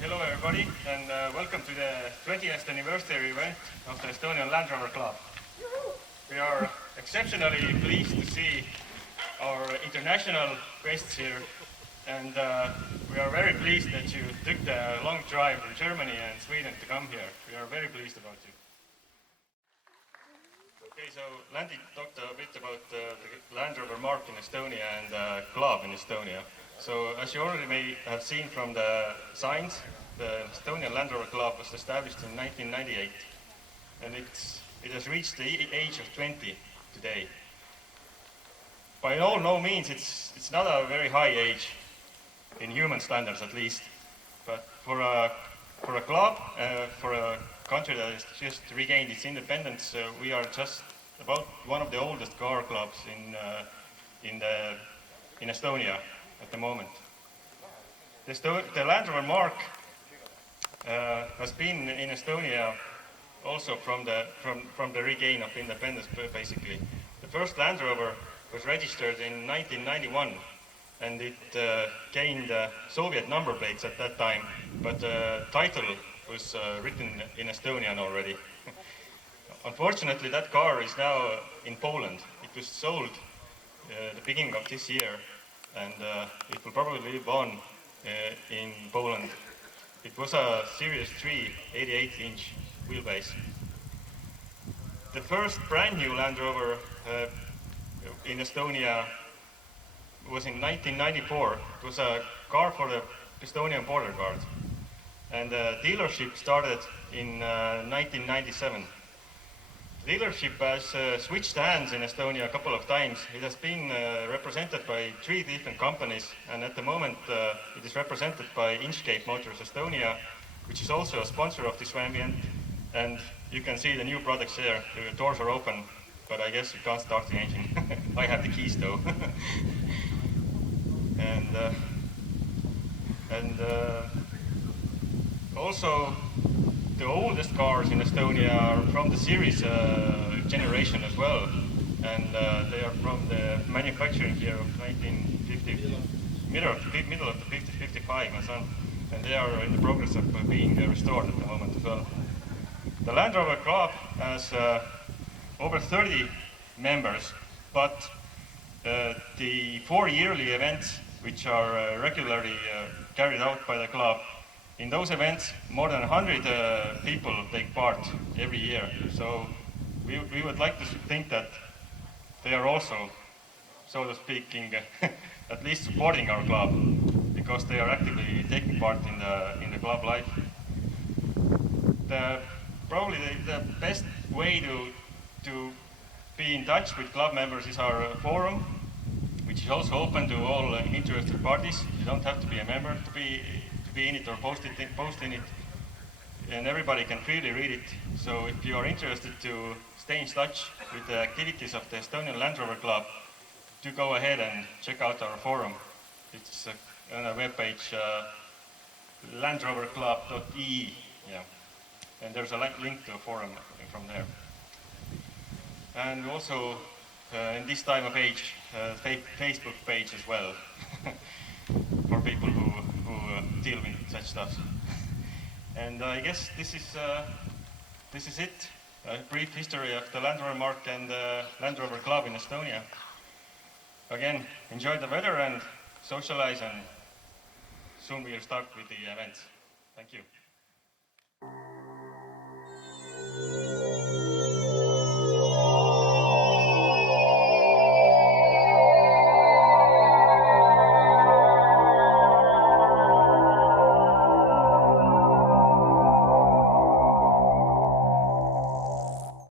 Hello everybody, and welcome to the 20th anniversary event of the Estonian Land Rover Club. We are exceptionally pleased to see our international guests here, and we are very pleased that you took the long drive from Germany and Sweden to come here. We are very pleased about you. Okay, so Landi talked a bit about the Land Rover mark in Estonia and the club in Estonia. So as you already may have seen from the signs, the Estonian Land Rover Club was established in 1998, and it has reached the age of 20 today. By no means it's not a very high age, in human standards at least, but for a club, for a country that has just regained its independence, we are just about one of the oldest car clubs in Estonia at the moment. The Land Rover mark has been in Estonia also from the regain of independence, basically. The first Land Rover was registered in 1991, and it gained Soviet number plates at that time, but the title was written in Estonian already. Unfortunately, that car is now in Poland. It was sold the beginning of this year, and it will probably live on in Poland. It was a Series 3 88-inch wheelbase. The first brand new Land Rover in Estonia was in 1994. It was a car for the Estonian Border Guard, and the dealership started in 1997. The dealership has switched hands in Estonia a couple of times. It has been represented by 3 different companies, and at the moment it is represented by Inchcape Motors Estonia, which is also a sponsor of this ambient. And you can see the new products there. The doors are open, but I guess you can't start the engine. I have the keys though. Also, the oldest cars in Estonia are from the series generation as well, and they are from the manufacturing year of 1950, middle of the 55 and so on, and they are in the progress of being restored at the moment as well. The Land Rover Club has over 30 members, but the 4 yearly events, which are regularly carried out by the club, in those events, more than 100 people take part every year. So we would like to think that they are also, so to speaking, at least supporting our club, because they are actively taking part in the club life. Probably the best way to be in touch with club members is our forum, which is also open to all interested parties. You don't have to be a member to be in it or post in it, and everybody can freely read it. So if you are interested to stay in touch with the activities of the Estonian Land Rover Club, do go ahead and check out our forum. It's on our webpage, landroverclub.ee, yeah. And there's a link to a forum from there. And also, in this time of age, Facebook page as well, for people who deal with such stuff. And I guess this is it. A brief history of the Land Rover mark and the Land Rover Club in Estonia. Again, enjoy the weather and socialize, and soon we will start with the events. Thank you.